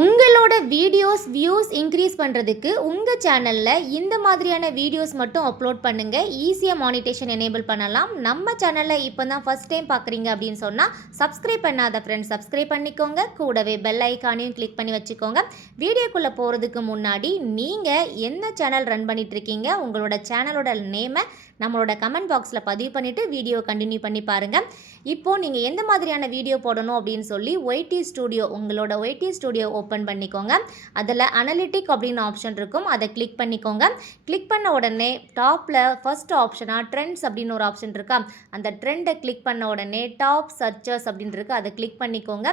உங்களோட videos views increase பண்ணுறதுக்கு உங்கள் சேனலில் இந்த மாதிரியான வீடியோஸ் மட்டும் அப்லோட் பண்ணுங்கள் ஈஸியாக மானிட்டேஷன் எனேபிள் பண்ணலாம். நம்ம சேனலில் இப்போ தான் ஃபஸ்ட் டைம் பார்க்குறீங்க அப்படின்னு சொன்னால் சப்ஸ்கிரைப் பண்ணாத ஃப்ரெண்ட்ஸ் சப்ஸ்கிரைப் பண்ணிக்கோங்க. கூடவே பெல் ஐக்கானையும் கிளிக் பண்ணி வச்சுக்கோங்க. வீடியோக்குள்ளே போகிறதுக்கு முன்னாடி நீங்கள் என்ன சேனல் ரன் பண்ணிகிட்ருக்கீங்க உங்களோட சேனலோட நேமை நம்மளோட கமெண்ட் பாக்ஸில் பதிவு பண்ணிவிட்டு வீடியோ கண்டினியூ பண்ணி பாருங்கள் இப்போது நீங்கள் எந்த மாதிரியான வீடியோ போடணும் அப்படின்னு சொல்லி ஒய்டி ஸ்டூடியோ உங்களோட ஒய்டி ஸ்டூடியோ ஓப்பன் பண்ணிக்கோங்க. அதில் அனலிட்டிக் அப்படின்னு ஆப்ஷன் இருக்கும். அதை கிளிக் பண்ணிக்கோங்க. கிளிக் பண்ண உடனே டாப்பில் ஃபர்ஸ்ட் ஆப்ஷனாக ட்ரெண்ட்ஸ் அப்படின்னு ஒரு ஆப்ஷன் இருக்கா? அந்த ட்ரெண்டை கிளிக் பண்ண உடனே டாப் சர்ச்சர்ஸ் அப்படின்னு இருக்குது அதை கிளிக் பண்ணிக்கோங்க.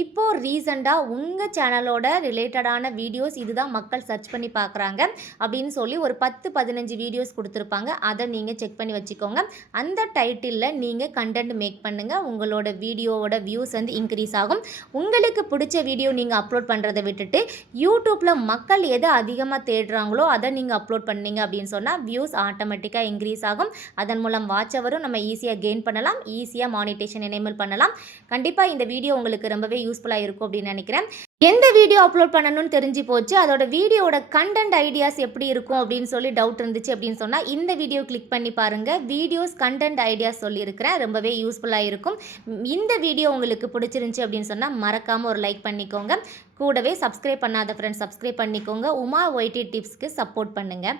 இப்போது ரீசெண்டாக உங்கள் சேனலோட ரிலேட்டடான வீடியோஸ் இதுதான் மக்கள் சர்ச் பண்ணி பார்க்குறாங்க அப்படின்னு சொல்லி ஒரு பத்து பதினஞ்சு வீடியோஸ் கொடுத்துருப்பாங்க. அதை நீங்கள் செக் பண்ணி வச்சுக்கோங்க. அந்த டைட்டிலில் நீங்கள் கண்டென்ட் மேக் பண்ணுங்கள் உங்களோட வீடியோவோட வியூஸ் வந்து இன்க்ரீஸ் ஆகும். உங்களுக்கு பிடிச்ச வீடியோ நீங்கள் அப்லோட் பண்ணுறதை விட்டுட்டு யூடியூப்பில் மக்கள் எதை அதிகமாக தேடுறாங்களோ அதை நீங்கள் அப்லோட் பண்ணீங்க அப்படின்னு சொன்னால் வியூஸ் ஆட்டோமேட்டிக்காக இன்க்ரீஸ் ஆகும். அதன் மூலம் வாட்சவரும் நம்ம ஈஸியாக கெயின் பண்ணலாம். ஈஸியாக மானிட்டேஷன் எனேபிள் பண்ணலாம். கண்டிப்பாக இந்த வீடியோ உங்களுக்கு ரொம்பவே யூஸ்ஃபுல்லாக இருக்கும் அப்படின்னு நினைக்கிறேன். எந்த வீடியோ அப்லோட் பண்ணணும்னு தெரிஞ்சு போச்சு அதோட வீடியோவோட கண்டென்ட் ஐடியாஸ் எப்படி இருக்கும் அப்படின்னு சொல்லி டவுட் இருந்துச்சு அப்படின்னு சொன்னால் இந்த வீடியோ கிளிக் பண்ணி பாருங்கள் வீடியோஸ் கண்டென்ட் ஐடியாஸ் சொல்லியிருக்கிறேன். ரொம்பவே யூஸ்ஃபுல்லாக இருக்கும். இந்த வீடியோ உங்களுக்கு பிடிச்சிருந்துச்சி அப்படின்னு சொன்னால் மறக்காமல் ஒரு லைக் பண்ணிக்கோங்க. கூடவே சப்ஸ்கிரைப் பண்ணாத ஃப்ரெண்ட்ஸ் சப்ஸ்கிரைப் பண்ணிக்கோங்க. உமா ஒய்டி டிப்ஸ்க்கு சப்போர்ட் பண்ணுங்கள்